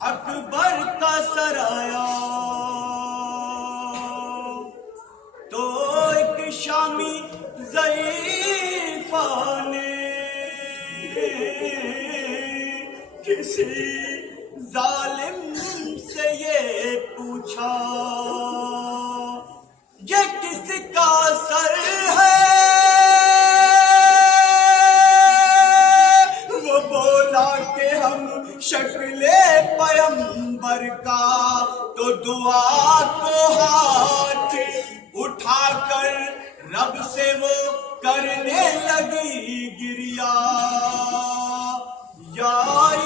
अकबर का सराया तो एक शामी ज़ईफ़ा ने किसी जालिम से ये पूछा, ये किसका सर है? वो बोला कि हम शक्ले पैगंबर का, तो दुआ को हाथ उठाकर रब से वो करने लगी गिरिया, या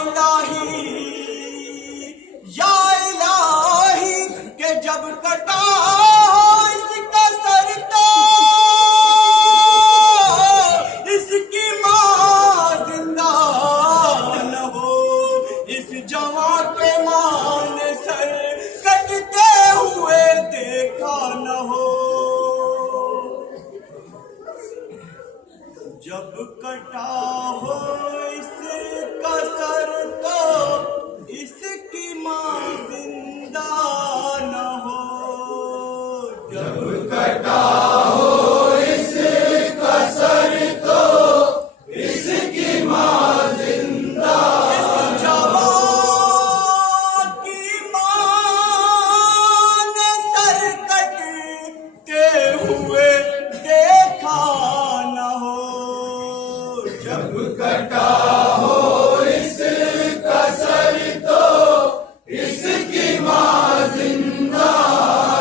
इलाही के जब कटा इसका सर तो इसकी माँ जिंदा न हो, इस जवां के माँ ने सर कटते हुए देखा न हो। जब कटा हो इसका सर तो इसकी माँ जिंदा न हो। जब कटा हो इसका सर तो इसकी माँ जिंदा। इस जवान की माँ ने सर कटते हुए देखा न हो। जब कटा हो इसका सर तो इसकी माँ जिंदा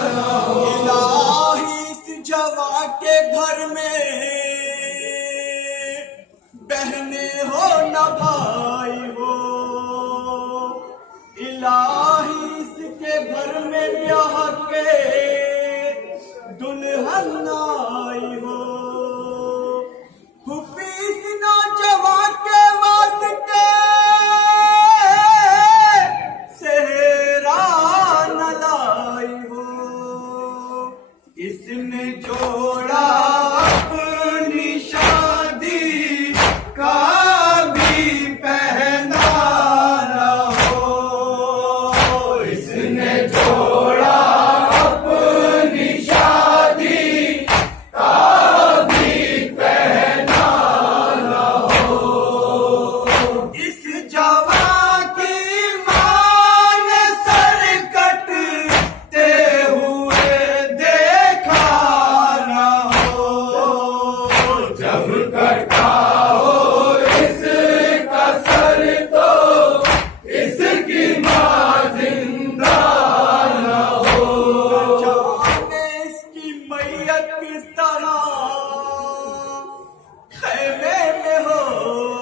न हो। इलाही इस जवां के घर में बहने हो न भाई हो, इलाही इसके घर में ब्याह के दुल्हन आई हो। इस नौजवान के वास्ते सेहरा न लाई हो, इसने जोड़ा अपनी शादी का भी पहना न हो। इसने जोड़ा अपनी शादी का भी पहना न हो। इस जवां की मां ने सर कटते हुए देखा न हो। जब कटा हो इसका सर तो इसकी मां जिंदा न हो। जाने इसकी मैयत किस तरह खैमे में हो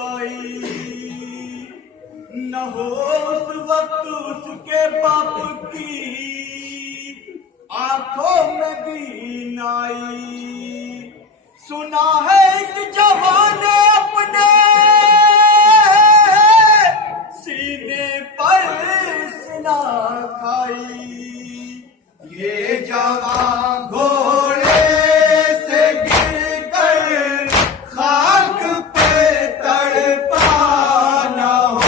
आई, न हो उस वक्त उसके बाप की आंखों में बीन आई। सुना है इस जवान ने अपने सीने पर सिला खाई। ये जवान घोड़े से गिरकर खाक पे तड़पा न हो।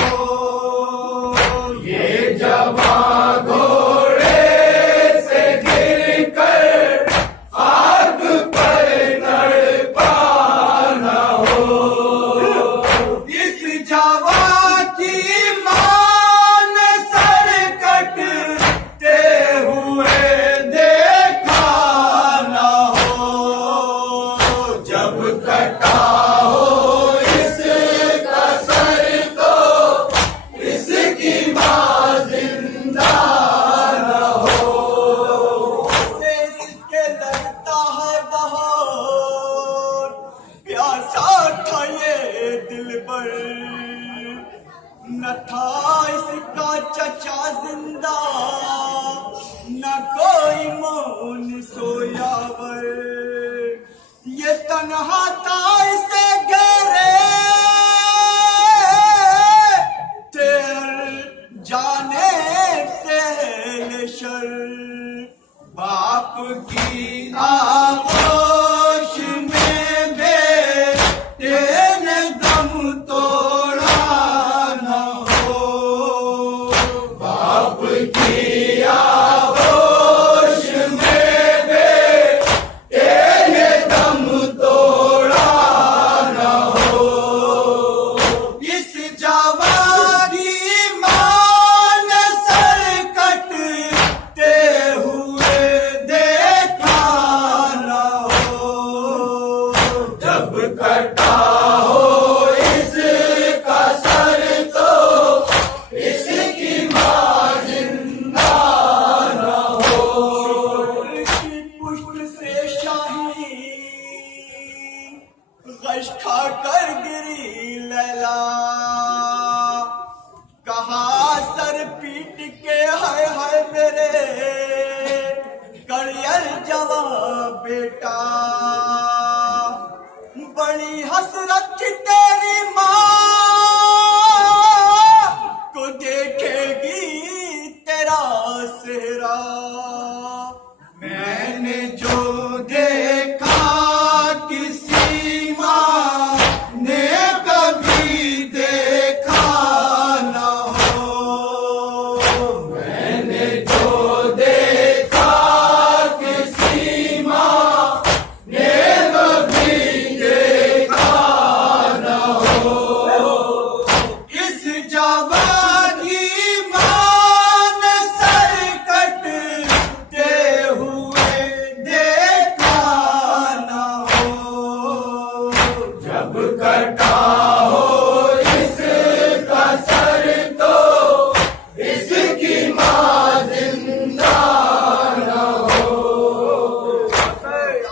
ये जवान घोड़े से गिरकर खाक पर तड़पा न हो। इस जवान की मां ने सर कटते हुए देखा न हो। जब कटा हो इसका सर तो इसकी मां जिंदा न हो। इसके लगता है बहुत प्यासा था ये दिलबर, न था इसका चचा जिंदा, न कोई मौन सोयावर। ये तन्हा था इसे घेरे तेर जाने से शर। बाप की आगोश में बेटे ने दम तोड़ा न हो। कट